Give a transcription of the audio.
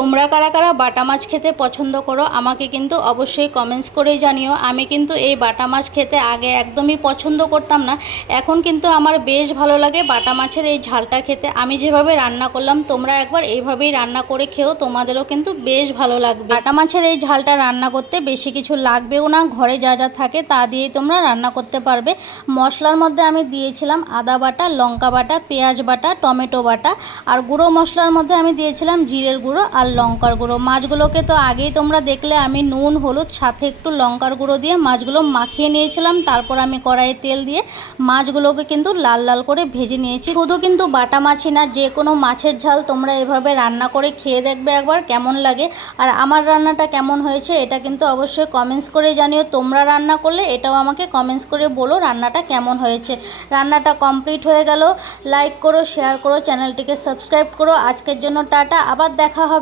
তোমরা কারা কারা বাটা মাছ খেতে পছন্দ করো আমাকে কিন্তু অবশ্যই কমেন্টস করেই জানিও। আমি কিন্তু এই বাটা মাছ খেতে আগে একদমই পছন্দ করতাম না, এখন কিন্তু আমার বেশ ভালো লাগে বাটা মাছের এই ঝালটা খেতে। আমি যেভাবে রান্না করলাম তোমরা একবার এইভাবেই রান্না করে খেও, তোমাদেরও কিন্তু বেশ ভালো লাগবে। বাটা মাছের এই ঝালটা রান্না করতে বেশি কিছু লাগবেও না, ঘরে যা যা থাকে তা দিয়েই তোমরা রান্না করতে পারবে। মশলার মধ্যে আমি দিয়েছিলাম আদা বাটা, লঙ্কা বাটা, পেঁয়াজ বাটা, টমেটো বাটা, আর গুঁড়ো মশলার মধ্যে আমি দিয়েছিলাম জিরের গুঁড়ো আর লঙ্কার গুঁড়ো। মাছগুলোকে তো আগেই তোমরা দেখলে আমি নুন হলুদ সাথে একটু লঙ্কার গুঁড়ো দিয়ে মাছগুলো মাখিয়ে নিয়েছিলাম। তারপর আমি কড়াইয়ে তেল দিয়ে মাছগুলোকে কিন্তু লাল লাল করে ভেজে নিয়েছি। শুধু কিন্তু বাটা মাছই না, যে কোনো মাছের ঝাল তোমরা এভাবে রান্না করে খেয়ে দেখবে একবার কেমন লাগে। আর আমার রান্নাটা কেমন হয়েছে এটা কিন্তু অবশ্যই কমেন্টস করে জানিও। তোমরা রান্না করলে এটাও আমাকে কমেন্টস করে বলো রান্নাটা কেমন হয়েছে। রান্নাটা কমপ্লিট হয়ে গেল। লাইক করো, শেয়ার করো, চ্যানেলটিকে সাবস্ক্রাইব করো। আজকের জন্য টাটা, আবার দেখা হবে।